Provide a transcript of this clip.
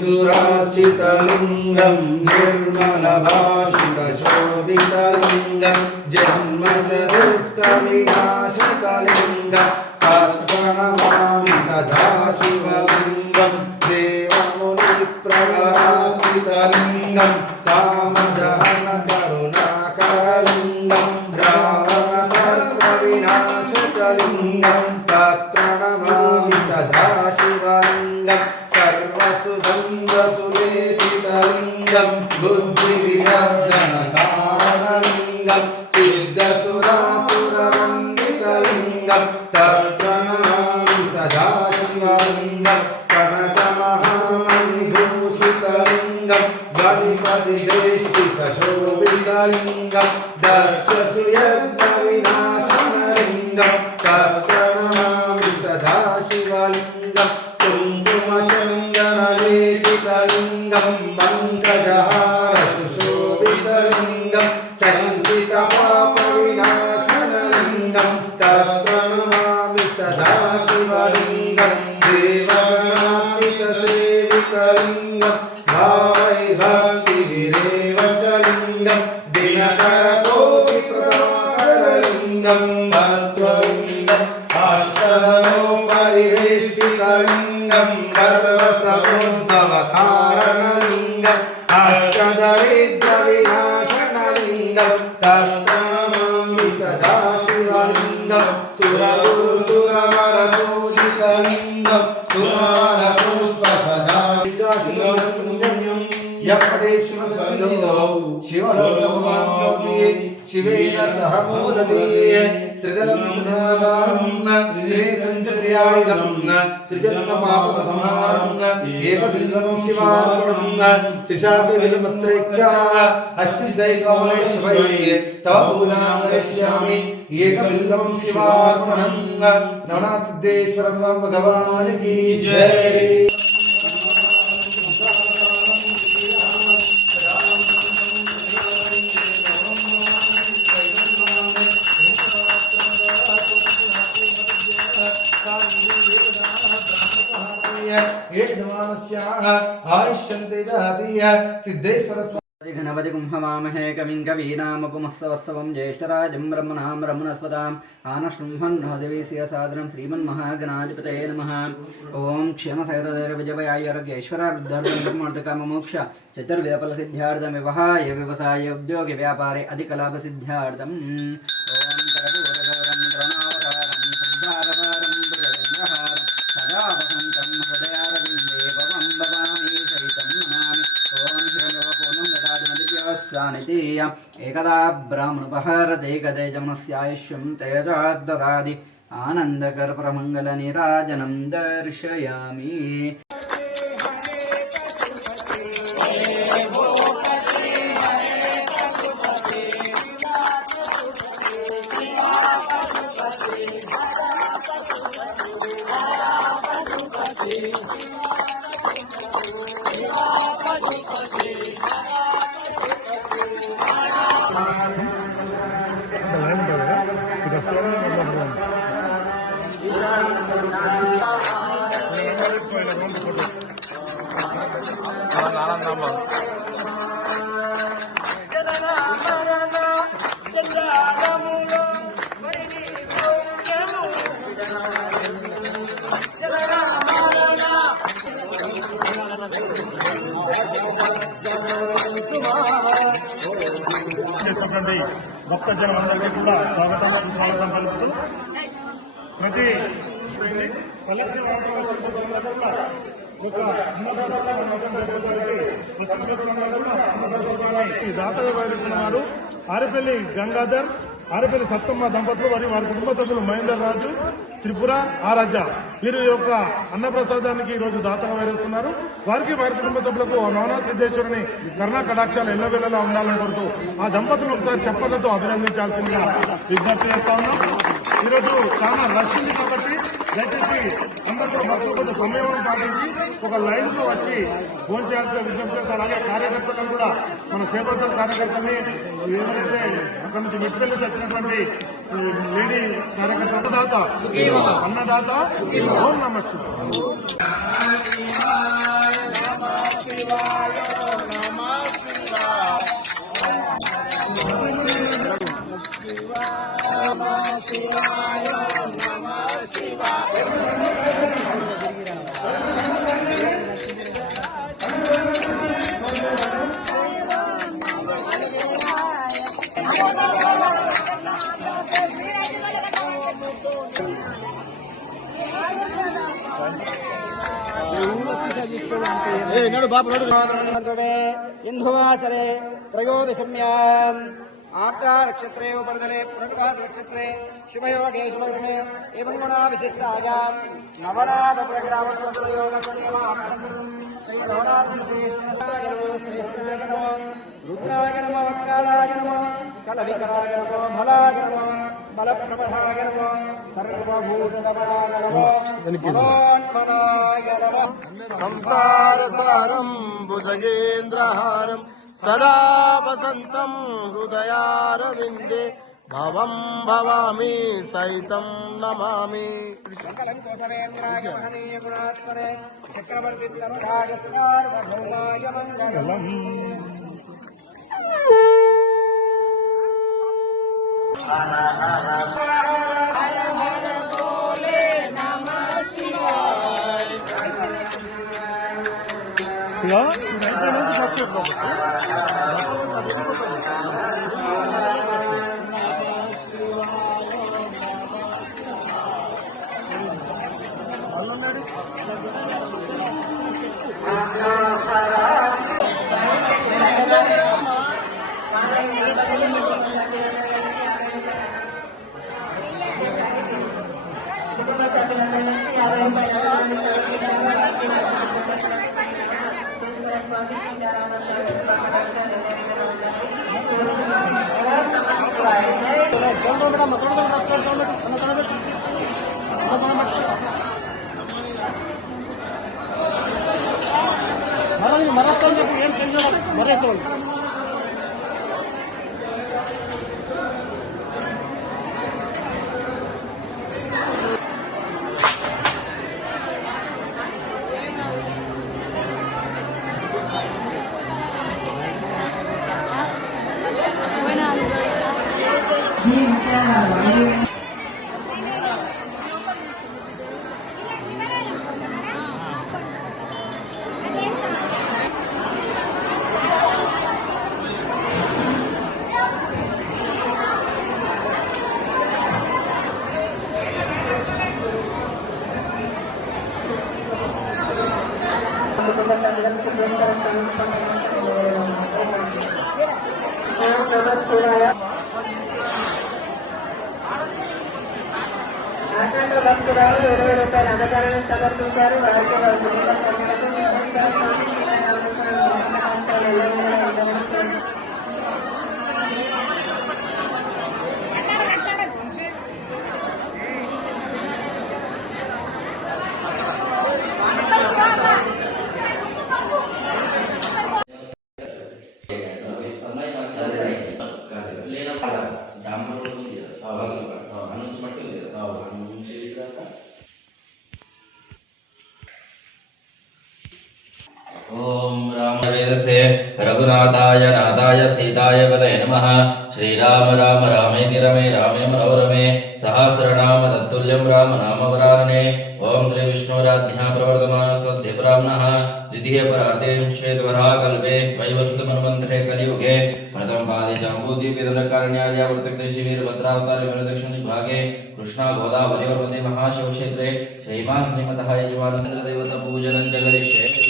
सुरार्चितलिङ्गं निर्मलभाषितशोभितलिङ्गं जन्मचरुत्कविनाशकलिङ्गं तत्प्रणमामि सदा शिवलिङ्गं देवमुनिप्रवरार्चितलिङ्गं कामदहनकरुणाकरलिङ्गं रावणकर्मविनाशकलिङ्गं तत्प्रणमामि सदा शिवलिङ्गं सर्वसुगन्धसुलेपितलिङ्गं बुद्धिविवर्धनकारणलिङ्गं सिद्धसुरासुरवन्दितलिङ्गं तत्प्रणमामि सदा शिवलिङ्गं कनकमहामणिभूषितलिङ्गं गणपतिदेष्टितशोभितलिङ्गं दक्षसुयज्ञविनाशनलिङ्गं तत्प्रणमामि सदा शिवलिङ्गं कुङ्कुमचन्दनलेपितलिङ्गं पङ्कजहारसुशोभितलिङ्गं सञ्चितपापविनाशनलिङ्गं तत्प्रणमामि सदा शिवलिङ्गं देवगणार्चितसेवितलिङ्गं भावैभक्तिभिरेव च लिङ्गं दिनकरकोटिप्रभाकरलिङ्गं तत्त्वलिङ्गम् अष्टदलोपरिवेष्टितलिङ्गं सर्वसमुद्भवकारणलिङ्गम् अष्टदरिद्रविनाशनलिङ्गं तत्प्रणमामि सदा शिवलिङ्गं सुरगुरुसुरवरपूजितलिङ्गं सुरवरपुष्पसदाशिवलिङ्गं यपदे शिवसन्निधौ शिवलोकमवाप्नोति शिवेन सह मोदते त्रिदलं त्रिनादानं त्रिनेत्रं च त्रियायुधं त्रिजन्मपापसंहारं एकबिल्वं शिवार्पणं त्रिशाखिबिल्वपत्रैश्च अच्युतैकमलेश्वरै तव पूजां करिष्यामि एकबिल्वं शिवार्पणं नमः सिद्धेश्वर स्वामी भगवान् की जय। गणपति कुंभवामहे कविं कवीनामुपमस्तवस्तवं ज्येष्ठराजं ब्रह्मणां ब्रह्मणस्पतां आनशृंहन्नोदेवीस्य सादरं श्रीमन्महागणाधिपतये नमः। ओं क्षीणसैरदैर्विजयारोग्यैश्वर्याभिवृद्ध्यर्थं चतुर्विधफलसिद्ध्यार्थं विवाहाय व्यवसाय उद्योगे व्यापारे अधिकलाभसिद्ध्यार्थं एकदा ब्राह्मणोपहारते गदेजमनस्यायुष्यं तेजाद्ददाति आनन्दकरप्रमङ्गलनीराजनं दर्शयामि। భక్తజనులందరికీ కూడా స్వాగతం సుస్వాగతం పలుకుతూ ప్రతి దాతగా వైరుస్తున్న వారు ఆరేపల్లి గంగాధర్ ఆరేపల్లి సత్తమ్మ దంపతులు మరియు వారి కుటుంబ సభ్యులు మహేందర్ రాజు త్రిపుర ఆరాధ్య వీరి యొక్క అన్నప్రసాదానికి ఈరోజు దాతగా వైరుస్తున్నారు. వారికి వారి కుటుంబ సభ్యులకు నవనాథ సిద్ధేశ్వరుని కరుణా కటాక్షాలు ఎల్లవేళలా ఉండాలని కోరుతూ ఆ దంపతులు ఒకసారి చెప్పలతో అభినందించాల్సిందిగా విజ్ఞప్తి చేస్తా ఉన్నాం. ఈరోజు చాలా రష్ ఉంది కాబట్టి దయచేసి అందరూ భక్తులు కొంచెం సమయం పాటించి ఒక లైన్ తో వచ్చి ఫోన్ చేయాల్సిన విజ్ఞప్తి చేస్తారు. అలాగే కార్యకర్తలను కూడా మన సేవోత్సవ కార్యకర్తల్ని ఏదైతే అక్కడ నుంచి మెట్టిపల్లి వచ్చినటువంటి లేడీ కార్యకర్త అన్నదాత ఓం నమః శివాయ. ఇంధువాసరే త్రయోదశమ్యాం ఆర్ద్రా నక్షత్రే ఉపర్దనే పునర్వాస నక్షత్రే శుభయోగే శుభకర్మే ఏవం గుణా విశిష్టాయాం నవనాథ రుద్రాయ నమో కాళాయ నమో కలవికరాయ నమో బలాయ నమో బలప్రభాయ నమో సర్వభూతదమనాయ నమో మనోన్మనాయ నమో సంసారసారం భుజగేంద్రహారం సదా వసంతం హృదయారవిందే భవం భవామి సైతం నమామి. మంగళం కోసవేంద్రాయ మహనీయ గుణాత్మనే చక్రవర్తి తమరాజ సార్వభౌమాయ మంగళం. ఏం పెంచడం మరేసేవాళ్ళు భక్తురాలు 20 రూపాయల అన్నదానాన్ని సమర్పించారు. వారికి ओम राम वेदसे रघुनाथाय नाथाय सीताय पदये नमः. श्रीराम राम रामेति रमे रामे मनोरमे सहस्रनाम तत्तुल्यं राम नाम वरानने. ओम श्री विष्णुराज्ञा प्रवर्तमानस्वद्धिब्राह्मणः द्वितीय परार्धे श्वेतवराहकल्पे वैवस्वतमन्वन्तरे कलियुगे प्रथम पादे जाम्बूद्वीपे दण्डकारण्याय वर्तते श्रीवीरभद्रावतारे दक्षिणदिग्भागे कृष्णा गोदावरी मध्ये महाशिवक्षेत्रे श्रीमान् श्रीमतः यजमानस्य देवता पूजनं च करिष्ये.